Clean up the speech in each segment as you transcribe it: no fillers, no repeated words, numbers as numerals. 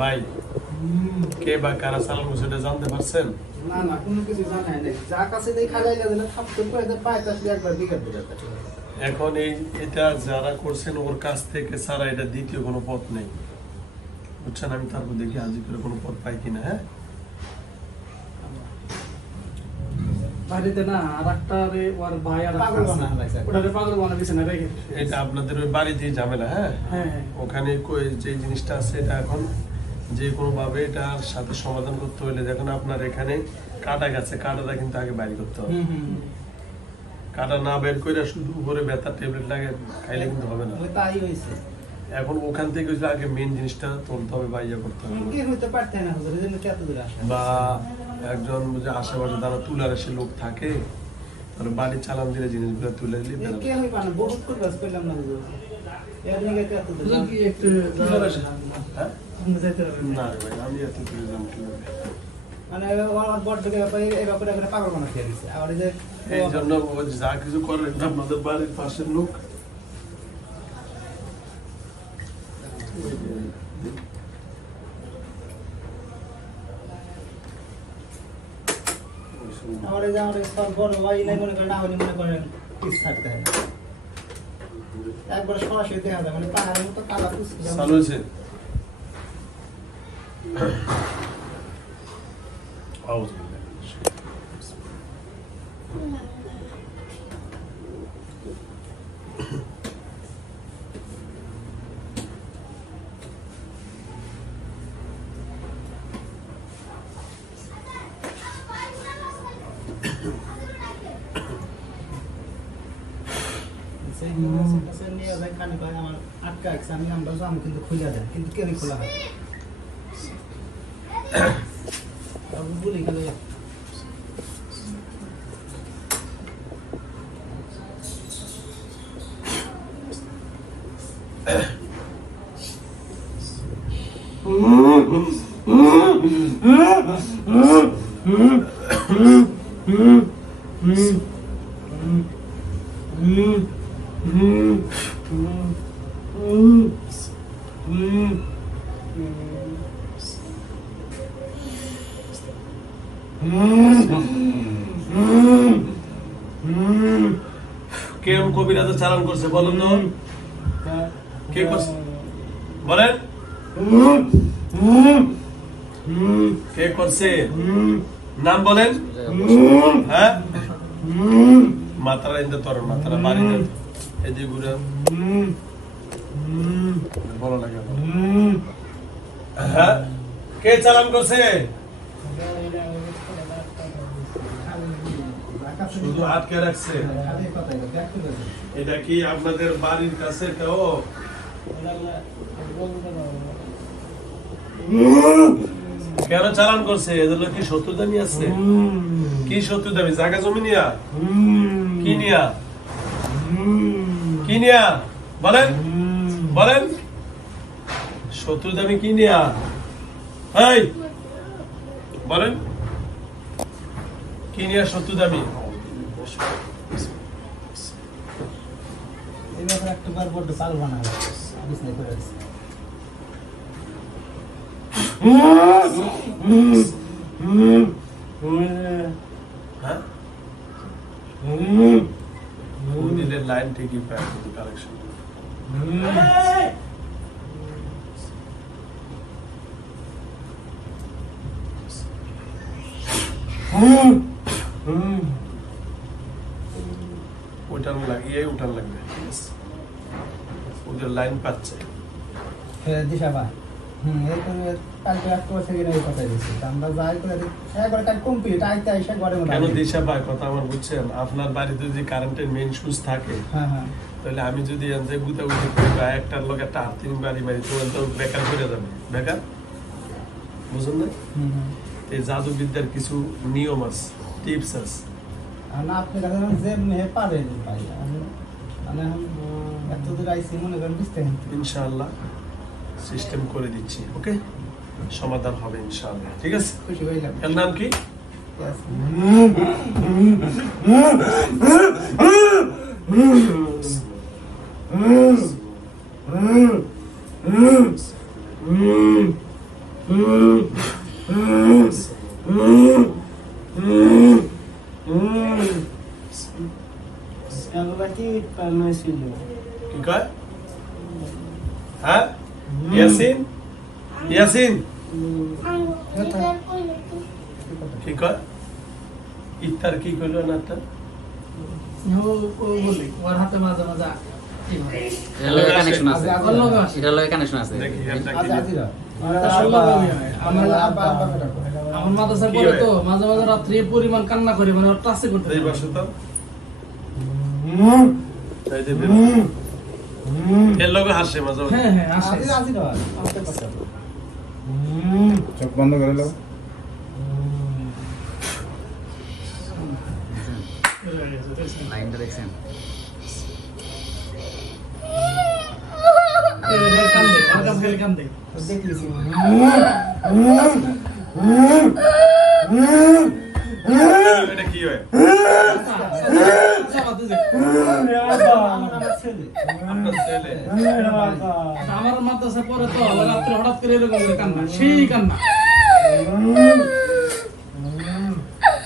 ভাই কে বা কারা চালান সেটা জানতে পারছেন? না না কোনো কিছু জানাই নাই, যা কাছে দেই খালাই দিলে থাপতে করে পাইতা একবার বিকার দিতে। এখন এটা যারা করছেন ওর কাছ থেকে ছাড়া এটা দ্বিতীয় কোনো পথ নেই, বুঝছেন? আমি তারপর দেখি আজ করে কোনো পথ পাই কিনা। হ্যাঁ বাড়িতে না আরেকটা রে ওর ভাই আর পাগল বানা লাগছে, ওটারে পাগল বানা দিছে না রেখে। এটা আপনাদের ওই বাড়িতেই ঝামেলা। হ্যাঁ হ্যাঁ ওখানে যে জিনিসটা আছে এটা এখন যে কোনো ভাবে এটার সাথে সমাধান করতে হলে দেখুন আপনার এখানে কাটা গেছে, কাটাটা কিন্তু আগে বাইর করতে হবে। কাটা না বের করে শুধু উপরে ব্যথার ট্যাবলেট লাগে খাইলে কিন্তু হবে না। তাই হইছে। এখন ওখান থেকে আগে মেইন জিনিসটা তুলতে হবে বা ইয়ে করতে হবে, কি হইতে পারতে না হুজুর, এজন্য কি এত দূর আসে? বা একজন যে আশেপাশে যারা তুলার এসে লোক থাকে তাহলে বাড়ি চালান দিলে জিনিসগুলো তুলে দিলে কে হইবা না, বহুত করে বাস করলাম না হুজুর, এর নিয়ে কি এত দূর? কি একটু হ্যাঁ আমরা যাইতে হবে না রে ভাই, আমি এত দূরে যাব কিভাবে? মানে ওর বড় থেকে এই ব্যাপারে পাগল বানা খেয়ে দিছে। আর এই যে এই জন্য ও যা কিছু করে আপনাদের বাড়ির পাশের লোক আমারে যা আমারে সব বড় ভাই নাই মনে করেন, আপনি মনে করেন পিস থাকতে হয় একবার সরাসরি দেখা যায়, মানে পাহাড়ের মতো কালা পিস চালু হয়েছে। নিয়ে যায় কানে কয় আমার আটকা আছে, আমি আমরা যাম কিন্তু খুলে দেয়, কিন্তু কেউই খোলা হয় বলি গেলে কেমন কবিরাজ চালান করছে বলুন তো, কে করছে বলেন? কে করছে নাম বলেন? হ্যাঁ মাতারা ইন্দে তোর মাতারা বাড়ি এদিকে ঘুরে বলো লাগে। হ্যাঁ কে চালান করছে? শুধু আটকে রাখছে। এটা কি আপনাদের বাড়ির কাছে কেউ কেন চালান করছে? এদের কি শত্রুতা নিয়ে আছে? কি শত্রুতা? জায়গা জমি নিয়া কি নিয়া কি নিয়া বলেন বলেন? শত্রুতা আমি কি নিয়া এই বলেন কি নিয়া শত্রুতা আমি? এই ব্যাপারে একটা বার বড় পাগল বানা হয় বিছনা করে আছে। হ্যাঁ দিনের লাইন ঠিকই পায় কিন্তু কালেকশন ওইটার লাগিয়ে উঠান লাগবে, ওদের লাইন পাচ্ছে দিশা ভাই কালকে এক বছর গিয়ে কথা দিচ্ছি আমরা যাই করে একবার কাল কমপ্লিট আইতে আইসা ঘরে মধ্যে কেন দিশা ভাই কথা আমার বুঝছেন? আপনার বাড়িতে যদি কারেন্টের মেইন সুইচ থাকে তাহলে আমি যদি যে গুতাগুতি করি বা একটার লোক একটা 8-3 বাড়ি মারি তো বেকার করে যাবে, বেকার বুঝুন না? এই জাদুবিদ্যার কিছু নিয়ম আছে, টিপস আছে। না আপনি যে মেয়ে পারেন ভাই, মানে এত দূর আইসি মনে করেন বুঝতে ইনশাআল্লাহ সিস্টেম করে দিচ্ছি, ওকে সমাধান হবে ইনশাআল্লাহ। ঠিক আছে, খুশি হইলাম। এর নাম কি? ছিল কি কয় হ্যাঁ ইয়াসিন ইয়াসিন কি কয় ইফতার কি কইলো না তা বলি ওর হাতে মাঝে মাঝে এটা লগে কানেকশন আছে এটা লগে কানেকশন আছে দেখি এটা কি আমার মাদ্রাসা পড়ে তো মাঝে মাঝে রাত্রে পরিমাণ কান্না করে মানে ওর টাচে করতে এই বসো তো তাই দে এর লগে হাসে মাঝে মাঝে। হ্যাঁ হ্যাঁ আসে চোখ বন্ধ করে লো লাইনটা দেখছেন কান্দে আর কাছে কান্দে দেখলিছি এটা কি হয় আপনার ছেলে আমার মাদ্রাসা পড়ে তো রাত্রে হঠাৎ করে এরকম করে কান্না সেই কান্না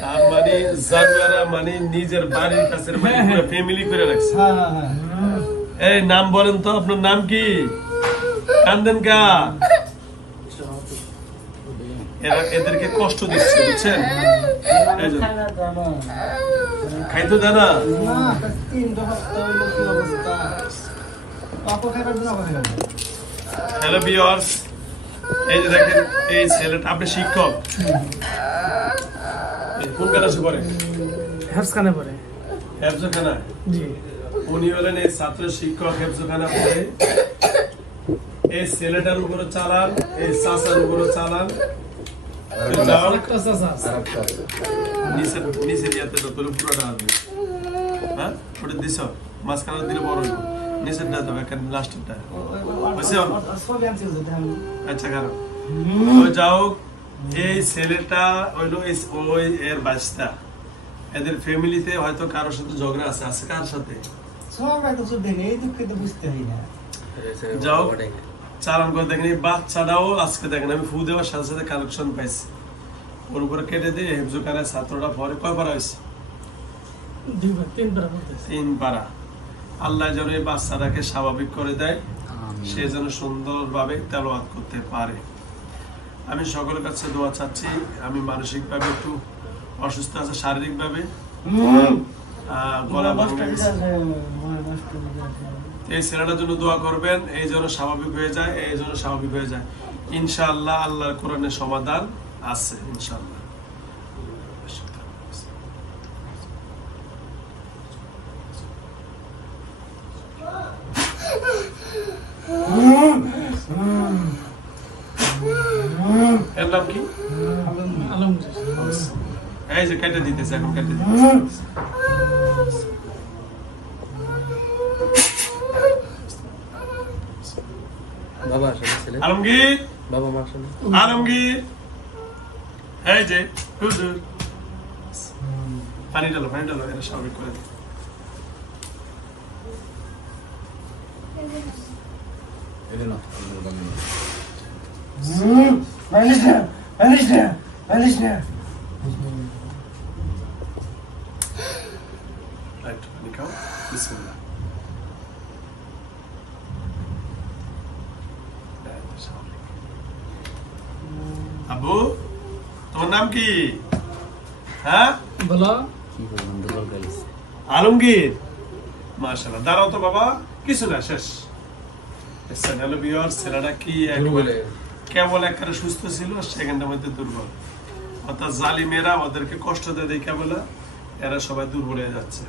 তার মানে জানুয়ারা মানে নিজের বাড়ির কাছে মানে পুরো ফ্যামিলি করে রাখছে। এই নাম বলেন তো আপনার নাম কি কান্দেন কা এরা এদেরকে কষ্ট দিচ্ছে বুঝছেন এই যে খাইতো দেয় না হ্যালো ভিউয়ার্স এই যে দেখেন এই ছেলেটা আপনি শিক্ষক কোন ক্লাসে পড়ে হেফসখানে পড়ে হেফজখানা জি উনি হলেন এই ছাত্র শিক্ষক হেফজখানা পড়ে এই ছেলেটার উপরে চালান এই চাচার উপরে চালান যাও একটা চাচা নিচে নিচে ইয়াতে তোর পুরোটা আসবে হ্যাঁ ওটা দিছ মাঝখানে দিলে বড় হইব নিচেরটা দেবে কেন লাস্টেরটা আচ্ছা কারণ ওই যাও এই ছেলেটা হইলো ওই এর বাচ্চা এদের ফ্যামিলিতে হয়তো কারোর সাথে ঝগড়া আছে আছে কার সাথে যাও চালান করে দেখেন এই বাচ্চাটাও আজকে দেখেন আমি ফু দেওয়ার সাথে সাথে কালেকশন পাইছি ওর উপরে কেটে দিয়ে হেফজুখানের ছাত্রটা পরে কয় পারা হয়েছে 3 পারা আল্লাহ যেন এই বাচ্চাটাকে স্বাভাবিক করে দেয় সে যেন সুন্দরভাবে তেলাওয়াত করতে পারে আমি সকলের কাছে দোয়া চাচ্ছি আমি মানসিকভাবে একটু অসুস্থ আছে শারীরিকভাবে গলা ভাঙে গেছে এই ছেলেটার জন্য দোয়া করবেন এই যেন স্বাভাবিক হয়ে যায় এই যেন স্বাভাবিক হয়ে যায় ইনশাআল্লাহ আল্লাহর কোরআনের সমাধান আছে ইনশাআল্লাহ এর নাম কি এই যে কেটে দিতেছে এখন কেটে দিতেছে বাবা আসলে ছেলে আলমগীর বাবা মাশাআল্লাহ আলমগীর এই যে হুজুর পানি ডালো এটা স্বাভাবিক করে দিই আবু তোমার নাম কি হ্যাঁ বলো কি বলবো দুর্বল গাইস আলমগীর মাশাআল্লাহ দাঁড়াও তো বাবা কিছু না শেষ হ্যালো ভিউয়ার্স ছেলেটা কি একেবারে কেবল একেবারে সুস্থ ছিল সেখানটার মধ্যে দুর্বল অর্থাৎ জালিমেরা ওদেরকে কষ্ট দেয় দেখা বলে এরা সবাই দুর্বল হয়ে যাচ্ছে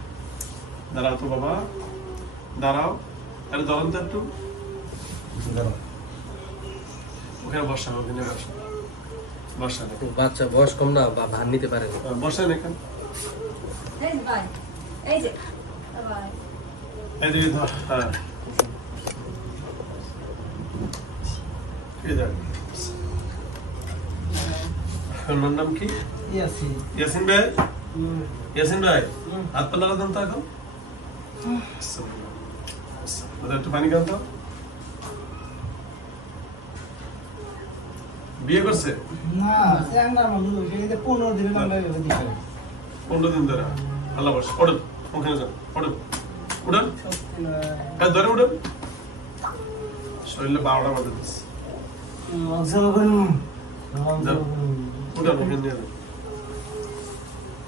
দাঁড়াও তো বাবা দাঁড়াও আরে ধরেন তো একটু ওখানে বসা ওখানে বসা বসা বাচ্চা বয়স কম না ভার নিতে পারে না বসেন এখানে এই যে এই যে ধর হ্যাঁ আপনার নাম কি ইয়াসিন ভাই ইয়াসিন ভাই হাত পা লাগা দেন তো এখন একটু পানি খান তো বিয়ে করছে না 15 দিন 15 দিন ধরে আল্লাহ বস পড়ো ওখানে যান পড়ো উঠান হ্যাঁ ধরে উঠান শরীরে 12টা বাজে দিচ্ছে উঠান ওখানে নিয়ে যান